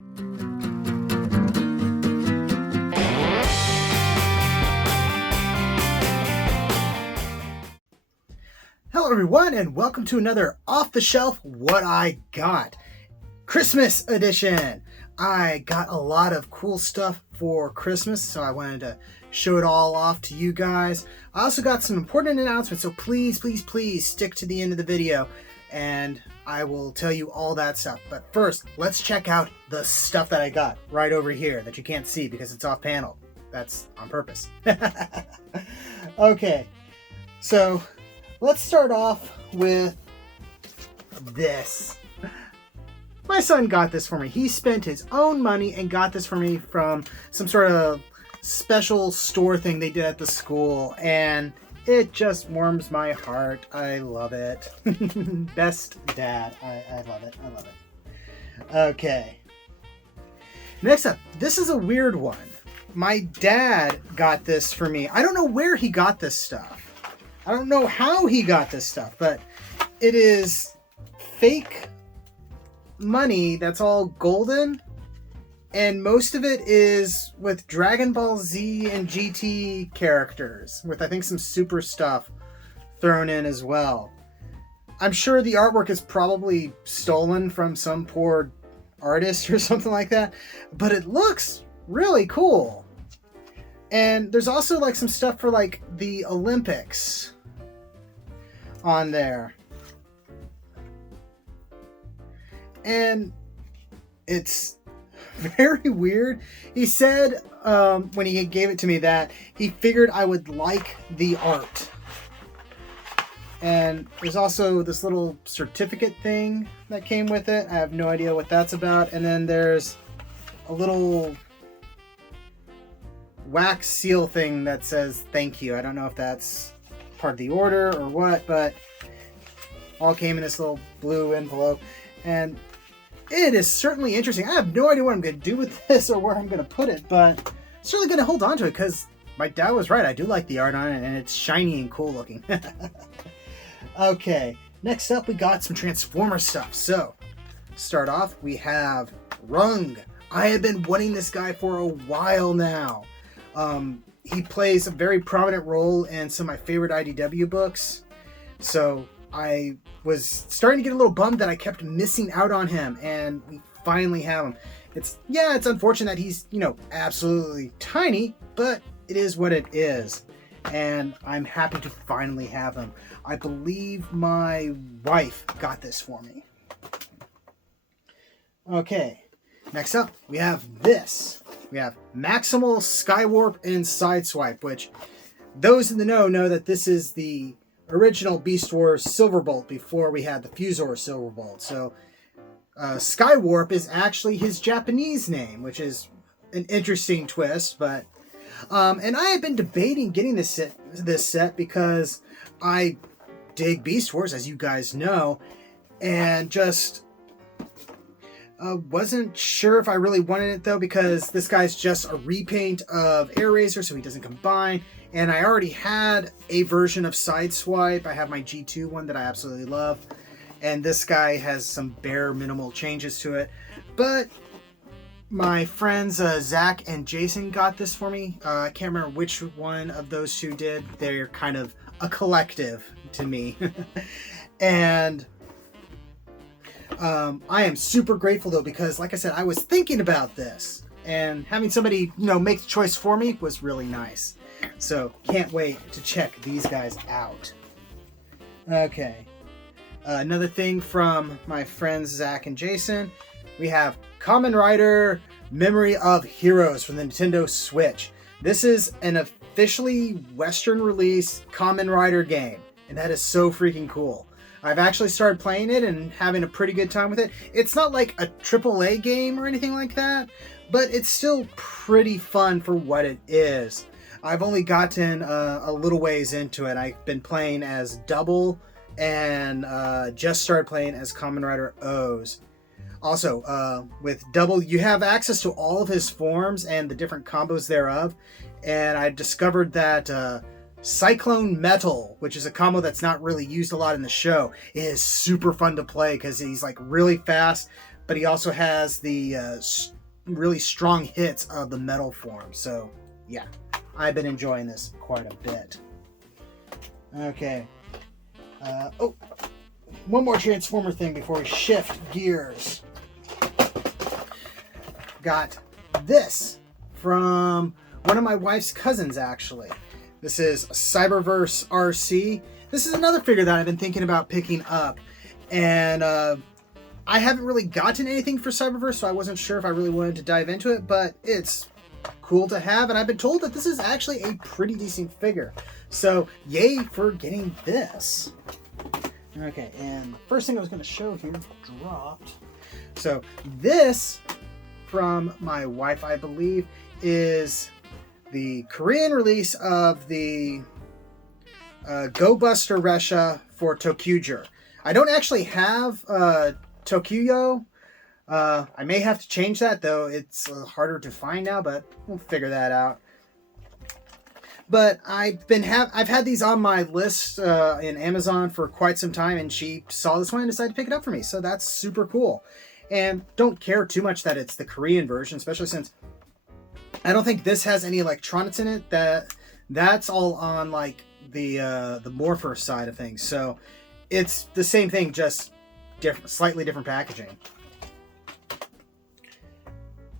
Hello everyone, and welcome to another Off the Shelf What I Got Christmas edition. I got a lot of cool stuff for Christmas, so I wanted to show it all off to you guys. I also got some important announcements, so please stick to the end of the video and I will tell you all that stuff. But first, let's check out the stuff that I got right over here that you can't see because it's off panel. That's on purpose. Okay, so let's start off with this. My son got this for me. He spent his own money and got this for me from some sort of special store thing they did at the school, and it just warms my heart. I love it. Best dad. I love it. I love it. Okay. Next up, this is a weird one. My dad got this for me. I don't know where he got this stuff. I don't know how he got this stuff, but it is fake money that's all golden, and most of it is with Dragon Ball Z and GT characters, with I think some super stuff thrown in as well. I'm sure the artwork is probably stolen from some poor artist or something like that, but it looks really cool. And there's also like some stuff for like the Olympics on there, and it's very weird. He said when he gave it to me that he figured I would like the art. And there's also this little certificate thing that came with it. I have no idea what that's about. And then there's a little wax seal thing that says thank you. I don't know if that's part of the order or what, but all came in this little blue envelope, and it is certainly interesting. I have no idea what I'm going to do with this or where I'm going to put it, but I'm certainly going to hold on to it because my dad was right. I do like the art on it, and it's shiny and cool looking. Okay, next up we got some Transformer stuff. So, start off, we have Rung. I have been wanting this guy for a while now. He plays a very prominent role in some of my favorite IDW books, so I was starting to get a little bummed that I kept missing out on him, and we finally have him. It's unfortunate that he's, absolutely tiny, but it is what it is, and I'm happy to finally have him. I believe my wife got this for me. Okay, next up we have this. We have Maximal Skywarp and Sideswipe, which those in the know that this is the original Beast Wars Silverbolt before we had the Fusor Silverbolt. So Skywarp is actually his Japanese name, which is an interesting twist. But and I have been debating getting this set because I dig Beast Wars, as you guys know, and just wasn't sure if I really wanted it though, because this guy's just a repaint of Airazor, so he doesn't combine. And I already had a version of Sideswipe. I have my G2 one that I absolutely love. And this guy has some bare minimal changes to it. But my friends Zach and Jason got this for me. I can't remember which one of those two did. They're kind of a collective to me. And I am super grateful though, because like I said, I was thinking about this, and having somebody, make the choice for me was really nice. So can't wait to check these guys out. Okay. Another thing from my friends Zach and Jason, we have Kamen Rider Memory of Heroes from the Nintendo Switch. This is an officially Western release Kamen Rider game, and that is so freaking cool. I've actually started playing it and having a pretty good time with it. It's not like a AAA game or anything like that, but it's still pretty fun for what it is. I've only gotten a little ways into it. I've been playing as Double and just started playing as Kamen Rider O's. Also, with Double, you have access to all of his forms and the different combos thereof. And I discovered that Cyclone Metal, which is a combo that's not really used a lot in the show, is super fun to play because he's like really fast, but he also has the really strong hits of the metal form. So yeah, I've been enjoying this quite a bit. Okay. Oh, one more Transformer thing before we shift gears. Got this from one of my wife's cousins, actually. This is Cyberverse RC. This is another figure that I've been thinking about picking up. And I haven't really gotten anything for Cyberverse, so I wasn't sure if I really wanted to dive into it, but it's cool to have, and I've been told that this is actually a pretty decent figure. So, yay for getting this. Okay, and first thing I was going to show here dropped. So, this from my wife, I believe, is the Korean release of the Go Buster Resha for ToQger. I don't actually have Tokuyo. I may have to change that, though it's harder to find now, but we'll figure that out. But I've had these on my list in Amazon for quite some time, and she saw this one and decided to pick it up for me. So that's super cool. And don't care too much that it's the Korean version, especially since I don't think this has any electronics in it. That's all on like the Morpher side of things. So it's the same thing, just slightly different packaging.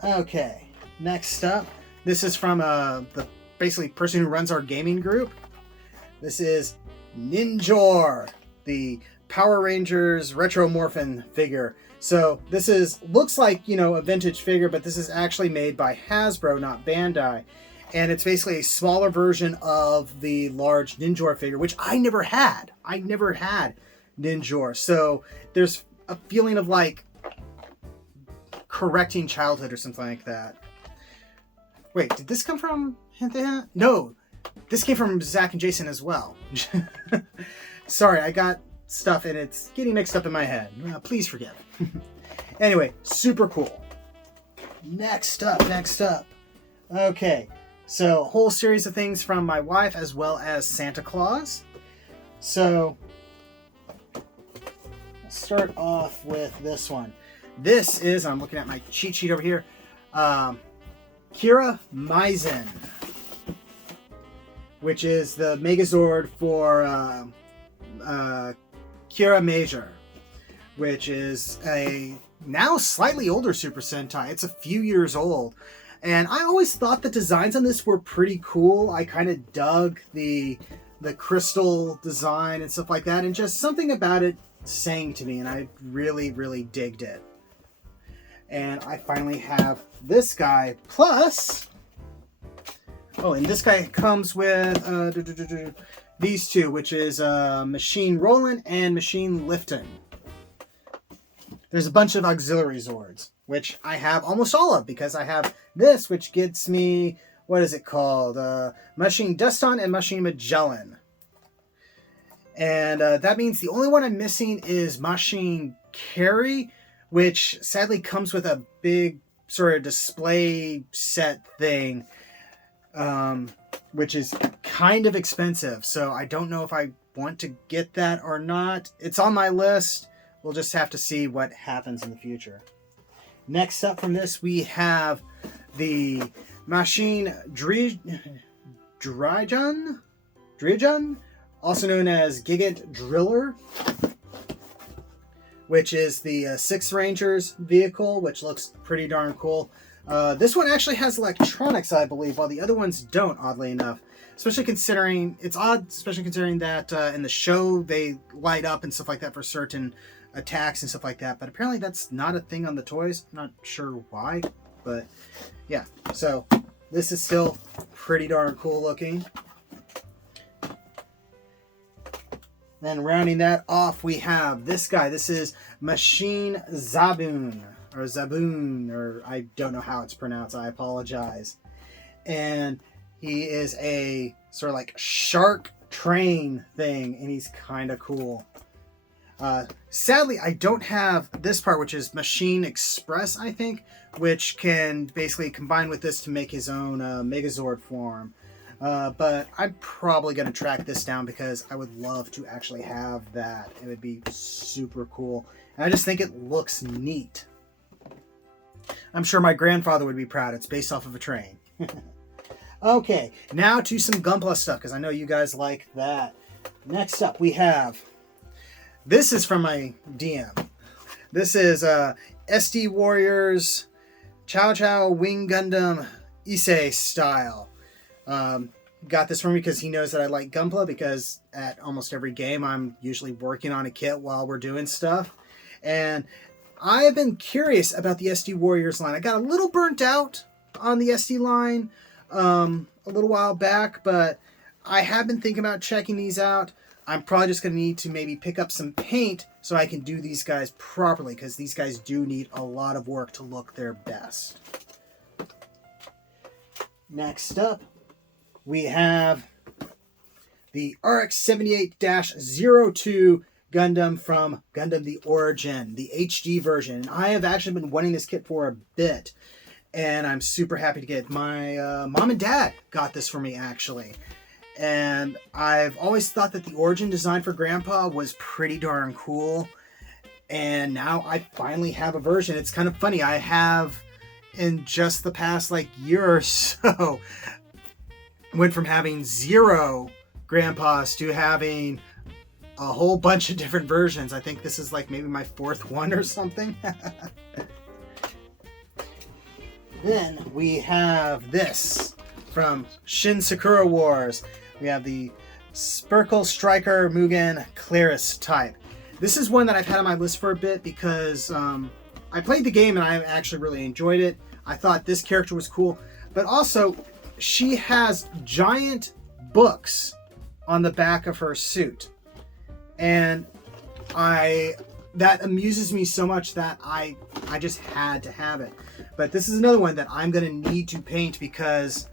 Okay, next up, this is from the basically person who runs our gaming group. This is Ninjor, the Power Rangers Retro Morphin figure. So this looks like, you know, a vintage figure, but this is actually made by Hasbro, not Bandai. And it's basically a smaller version of the large Ninjor figure, which I never had. I never had Ninjor. So there's a feeling of like correcting childhood or something like that. Wait, did this come from Hinteh? No, this came from Zach and Jason as well. Sorry, I got stuff and it's getting mixed up in my head. Please forgive. Anyway, super cool. Next up. Okay, so a whole series of things from my wife as well as Santa Claus. So I'll start off with this one. This is, I'm looking at my cheat sheet over here, Kira Maizen, which is the Megazord for Kira Major, which is a now slightly older Super Sentai. It's a few years old. And I always thought the designs on this were pretty cool. I kind of dug the crystal design and stuff like that. And just something about it sang to me. And I really, really digged it. And I finally have this guy. Plus, oh, and this guy comes with these two, which is Machine Roland and Machine Lifton. There's a bunch of auxiliary Zords, which I have almost all of, because I have this, which gets me, what is it called? Machine Duston and Machine Magellan. And that means the only one I'm missing is Machine Carry, which sadly comes with a big sort of display set thing, which is kind of expensive. So I don't know if I want to get that or not. It's on my list. We'll just have to see what happens in the future. Next up from this, we have the Machine Dryjun, also known as Gigant Driller, which is the Six Rangers vehicle, which looks pretty darn cool. This one actually has electronics, I believe, while the other ones don't, oddly enough. Especially considering, it's odd, especially considering that in the show they light up and stuff like that for certain attacks and stuff like that. But apparently that's not a thing on the toys. I'm not sure why, but yeah. So this is still pretty darn cool looking. Then rounding that off, we have this guy. This is Machine Zaboon, or I don't know how it's pronounced. I apologize. And he is a sort of like shark train thing, and he's kind of cool. Sadly, I don't have this part, which is Machine Express, I think, which can basically combine with this to make his own Megazord form. But I'm probably going to track this down because I would love to actually have that. It would be super cool. And I just think it looks neat. I'm sure my grandfather would be proud. It's based off of a train. Okay, now to some Gunpla stuff, because I know you guys like that. Next up, we have... This is from my DM. This is SD Warriors Chow Chow Wing Gundam Issei style. Got this from me because he knows that I like Gunpla, because at almost every game I'm usually working on a kit while we're doing stuff. And I have been curious about the SD Warriors line. I got a little burnt out on the SD line a little while back, but I have been thinking about checking these out. I'm probably just going to need to maybe pick up some paint so I can do these guys properly, because these guys do need a lot of work to look their best. Next up, we have the RX-78-02 Gundam from Gundam The Origin, the HD version. I have actually been wanting this kit for a bit, and I'm super happy to get it. My mom and dad got this for me, actually. And I've always thought that the Origin design for Grandpa was pretty darn cool. And now I finally have a version. It's kind of funny. I have, in just the past year or so, went from having 0 Grandpas to having a whole bunch of different versions. I think this is maybe my 4th one or something. Then we have this from Shin Sakura Wars. We have the Spurkle Striker Mugen Claris type. This is one that I've had on my list for a bit because I played the game and I actually really enjoyed it. I thought this character was cool, but also she has giant books on the back of her suit. And that amuses me so much that I just had to have it. But this is another one that I'm going to need to paint because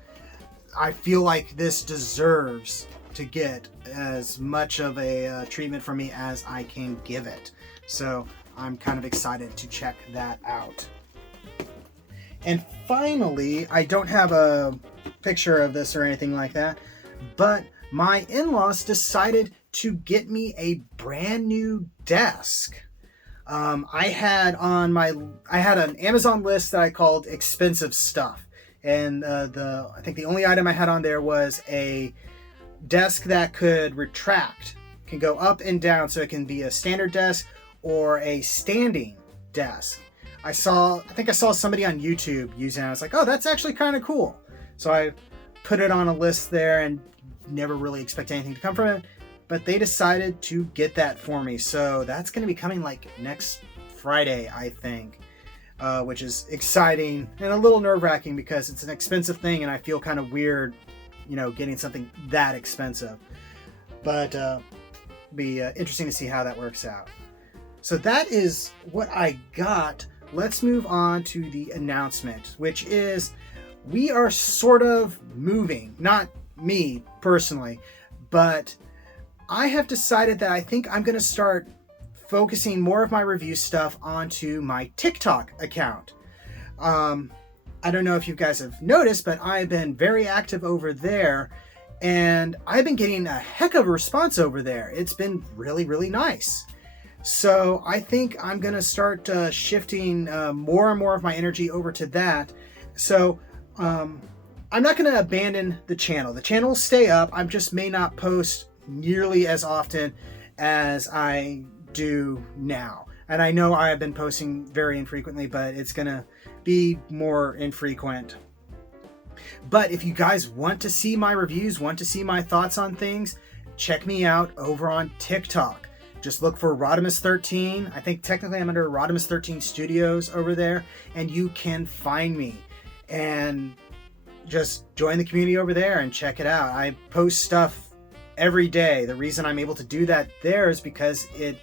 I feel like this deserves to get as much of a treatment from me as I can give it. So I'm kind of excited to check that out. And finally, I don't have a picture of this or anything like that, but my in-laws decided to get me a brand new desk. I had an Amazon list that I called expensive stuff. And I think the only item I had on there was a desk that could retract, can go up and down, so it can be a standard desk or a standing desk. I think I saw somebody on YouTube using it. I was like, oh, that's actually kind of cool. So I put it on a list there and never really expect anything to come from it. But they decided to get that for me. So that's going to be coming next Friday, I think. Which is exciting and a little nerve-wracking because it's an expensive thing and I feel kind of weird, getting something that expensive. But be interesting to see how that works out. So that is what I got. Let's move on to the announcement, which is we are sort of moving. Not me personally, but I have decided that I think I'm going to start focusing more of my review stuff onto my TikTok account. I don't know if you guys have noticed, but I've been very active over there and I've been getting a heck of a response over there. It's been really, really nice. So I think I'm going to start shifting more and more of my energy over to that. So I'm not going to abandon the channel. The channel will stay up. I just may not post nearly as often as I do now. And I know I have been posting very infrequently, but it's gonna be more infrequent. But if you guys want to see my reviews, want to see my thoughts on things, check me out over on TikTok. Just look for Rodimus13. I think technically I'm under Rodimus13 Studios over there, and you can find me. And just join the community over there and check it out. I post stuff every day. The reason I'm able to do that there is because it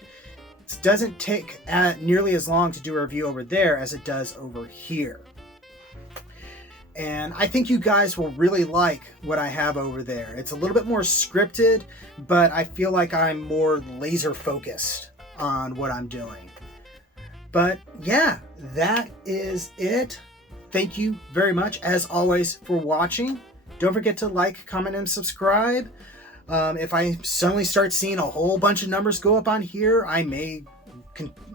doesn't take nearly as long to do a review over there as it does over here. And I think you guys will really like what I have over there. It's a little bit more scripted, but I feel like I'm more laser focused on what I'm doing. But yeah, that is it. Thank you very much, as always, for watching. Don't forget to like, comment, and subscribe. If I suddenly start seeing a whole bunch of numbers go up on here, I may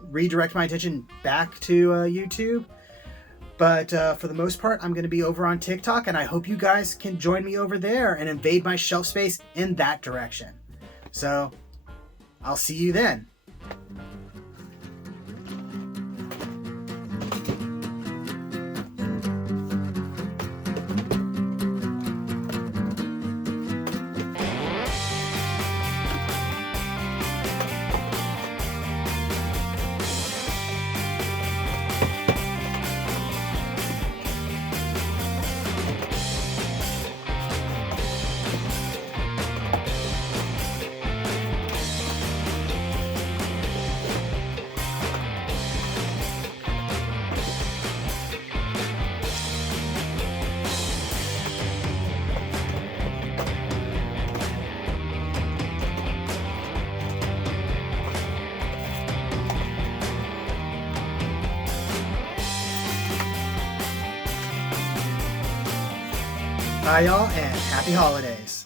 redirect my attention back to YouTube. But for the most part, I'm going to be over on TikTok, and I hope you guys can join me over there and invade my shelf space in that direction. So I'll see you then. Bye, y'all, and happy holidays.